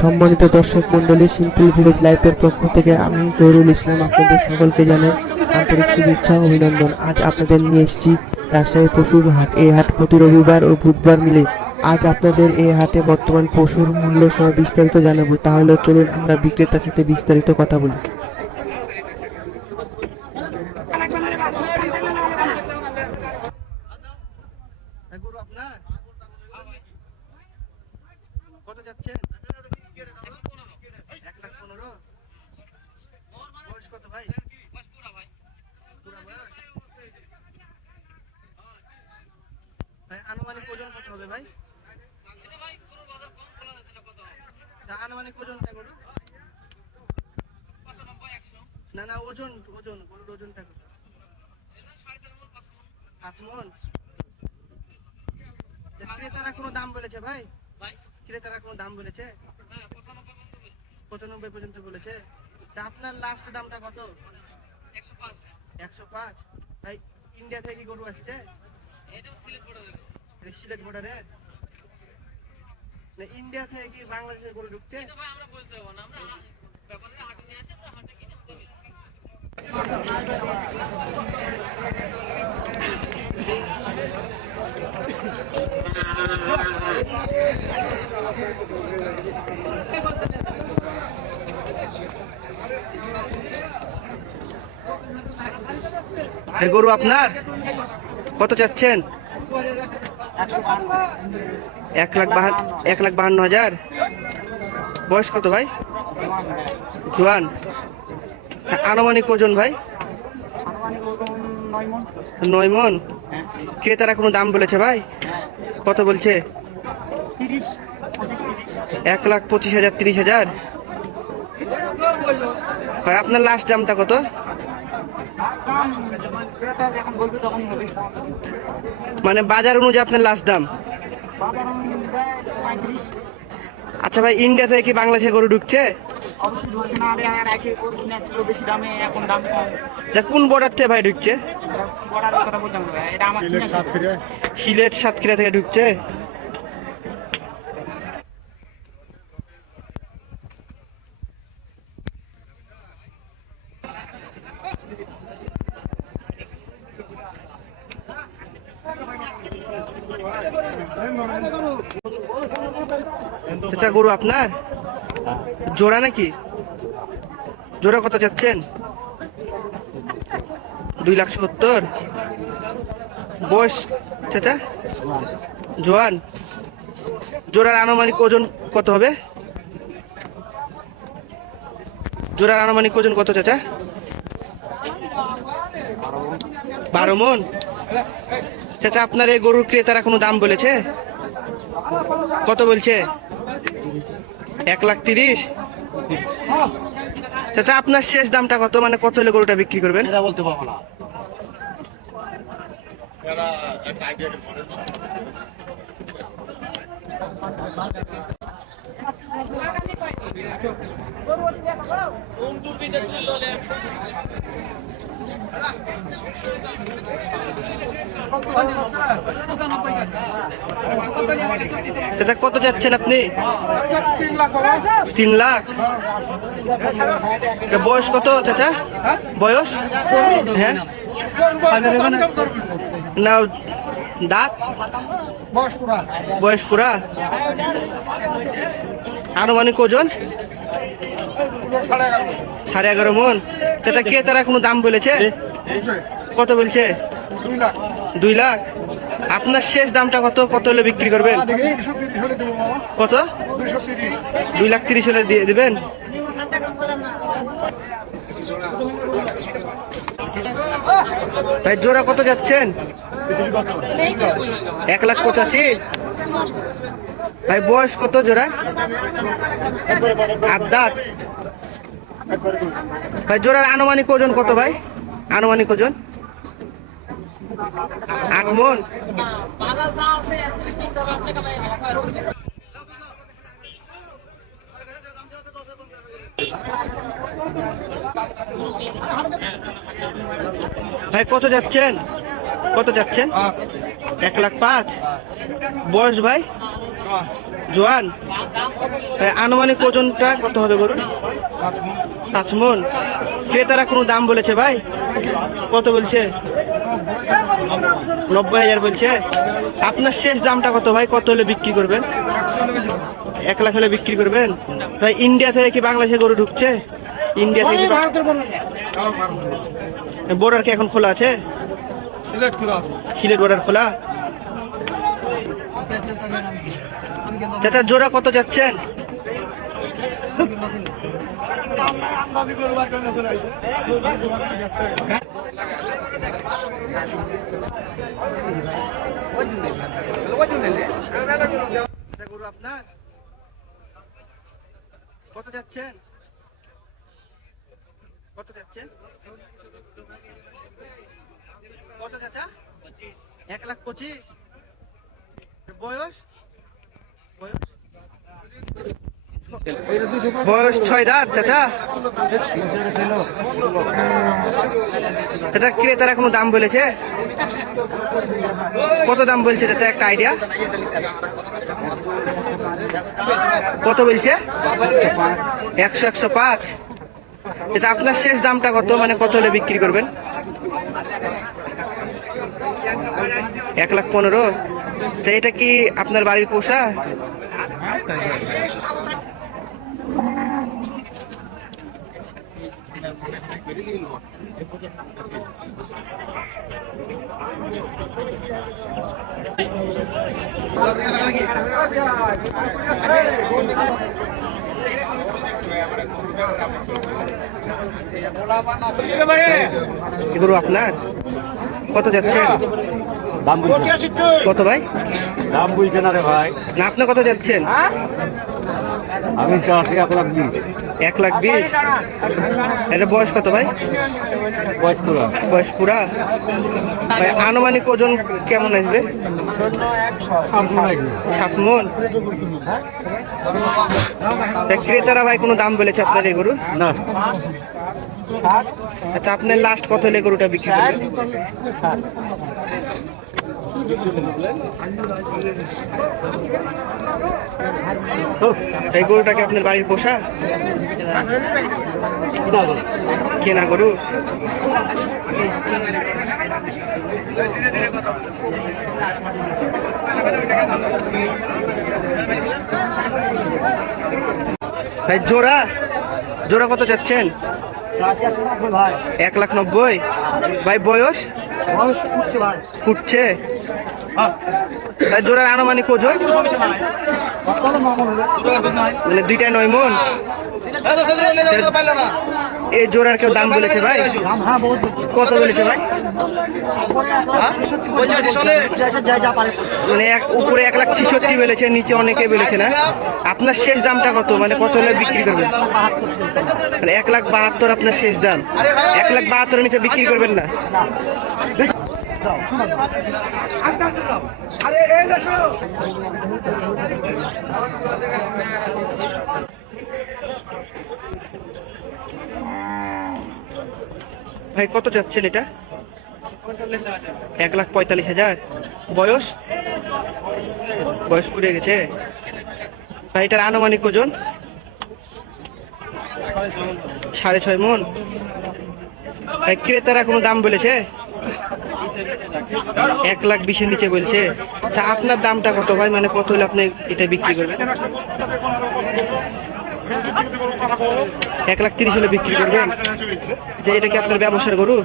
সম্মানিত দর্শক মন্ডলী, সিম্পল ভিলেজ লাইফের পক্ষ থেকে আমি জহিরুল ইসলাম আপনাদের সকলকে জানাই আন্তরিক শুভেচ্ছা ও অভিনন্দন। আজ আপনাদের নিয়ে এসেছি রাজশাহী পশুর হাট। এই হাট প্রতি রবিবার ও বুধবার মিলে। আজ আপনাদের এই হাটে বর্তমান পশুর মূল্য সহ বিস্তারিত জানাবো। তাহলে চলুন আমরা বিক্রেতার সাথে বিস্তারিত কথা বলি। কত যাচ্ছেন? 1,15,000। বয়স কত ভাই? পুরা বয়স? ভাই আনুমানিক ওজন কত হবে ভাই? আনুমানিক ওজনটা গরু? না না, ওজন ওজন গরুর ওজনটা কত? 5 মণ। ক্রেতারা কোনো দাম বলেছে ভাই? ক্রেতারা কোনো দাম বলেছে? 95 পর্যন্ত বলেছে। তা আপনার লাস্ট দামটা কত? 105। ভাই ইন্ডিয়া থেকে গরু আসছে? সিলেট বর্ডারে? না ইন্ডিয়া থেকে কি বাংলাদেশের গরু ঢুকছে? এই গরু আপনার কত চাচ্ছেন? 1,52,000। বয়স কত ভাই? জোয়ান। আনুমানিক ওজন ভাই? 9 মণ। ক্রেতারা কোনো দাম বলেছে ভাই? কত বলছে? 1,25,000 30,000। ভাই আপনার লাস্ট দামটা কত? মানে বাজার অনুযায়ী আপনার লাস্ট দাম? আচ্ছা ভাই, ইন্ডিয়া থেকে কি বাংলাদেশে গরু ঢুকছে? কোন বর্ডার থেকে ভাই ঢুকছে? সিলেট সাতক্ষীরা থেকে ঢুকছে। চাচা গরু আপনার জোড়া নাকি? জোড়া কত চাচ্ছেন? 2,70,000। বয়স চাচা? জোয়ান। জোড়ার আনুমানিক ওজন কত হবে? জোড়ার আনুমানিক ওজন কত চাচা? 12 মণ। চাচা আপনার এই গরুর ক্রেতারা কোনো দাম বলেছে? কত বলছে? 1,30,000। চাচা আপনার শেষ দামটা কত? মানে কত হলে গরুটা বিক্রি করবেন? বলতে পারবো না। চাচা কত যাচ্ছেন আপনি? 3 লাখ। বয়স কত চাচা? বয়স? হ্যাঁ না, দাঁত? বয়স পুরা। আনুমানিক ওজন? 11.5 মণ। চাচা কে তারা কোনো দাম বলেছে? কত বলছে? 2 লাখ। আপনার শেষ দামটা কত? কত হলে বিক্রি করবেন? কত? 2,30,000 হলে দিয়ে দিবেন? ভাই জোড়া কত যাচ্ছেন? 1,85,000। ভাই বয়স কত জোড়া? 8 দাঁত। ভাই জোড়ার আনুমানিক ওজন কত ভাই? আনুমানিক ওজন? 8 মণ। ভাই কত যাচ্ছেন? কত যাচ্ছেন? 1,05,000। বয়স ভাই জোয়ান? আনুমানিক ওজনটা কত হবে গরুর? 5 মণ। ক্রেতারা কোনো দাম বলেছে ভাই? কত বলছে? 90,000 বলছে। আপনার শেষ দামটা কত ভাই? কত হলে বিক্রি করবেন? 1 লাখ হলে বিক্রি করবেন? ভাই ইন্ডিয়া থেকে কি বাংলাদেশে গরু ঢুকছে? ইন্ডিয়া থেকে বর্ডার কি এখন খোলা আছে? সিলেট বর্ডার খোলা। চাচা জোড়া কত যাচ্ছেন? গরু আপনার কত যাচ্ছেন? কত যাচ্ছেন? কত চাচা? 1,25,000। বয়স বয়স 6 দাঁত চাচা। চাচা ক্রেতারা কোনো দাম বলেছে? কত দাম বলছে চাচা, একটা আইডিয়া? কত বলছে? 100, 105। এটা আপনার শেষ দামটা কত, মানে কত হলে বিক্রি করবেন? 1,15,000। এটা কি আপনার বাড়ির পোষা? গরু আপনার কত যাচ্ছেন? কত ভাই? দাম বলছে না রে ভাই। না আপনি কত যাচ্ছেন? আমি 1,20,000। 1,20,000। এটা বয়স কত ভাই? বয়স পুরা। ভাই আনুমানিক ওজন কেমন আসবে? 7 মণ। ক্রেতারা ভাই কোনো দাম বলেছে আপনার এই গরু? না। আচ্ছা আপনার লাস্ট কত হলে গরুটা বিক্রি করবেন? এই গরুটাকে আপনার বাড়ির পোষা? কেনা গরু? ভাই জোড়া জোড়া কত চাচ্ছেন? 1,90,000। ভাই বয়স ফুটছে? ভাই জোড়ার আনুমানিক ওজন মানে 2টায় 9 মণ। এই জোড়ার কেউ দাম বলেছে ভাই? কত বলেছে ভাই? মানে উপরে 1,66,000 বলেছে, নিচে অনেকে বলেছে না? আপনার শেষ দামটা কত, মানে কত হলে বিক্রি করবেন? মানে 1,72,000 আপনার শেষ দাম। 1,72,000 নিচে বিক্রি করবেন না? ভাই কত চাচ্ছেন এটা? 1,45,000। বয়স পুড়ে গেছে ভাই। এটার আনুমানিক ওজন 6.5 মণ। ভাই ক্রেতারা কোনো দাম বলেছে? 1,20,000 নিচে বলছে। আচ্ছা আপনার দামটা কত ভাই, মানে কত হলে আপনি এটা বিক্রি করবেন? 1,30,000 হলে বিক্রি করবেন। যে এটা কি আপনার ব্যবসার গরু?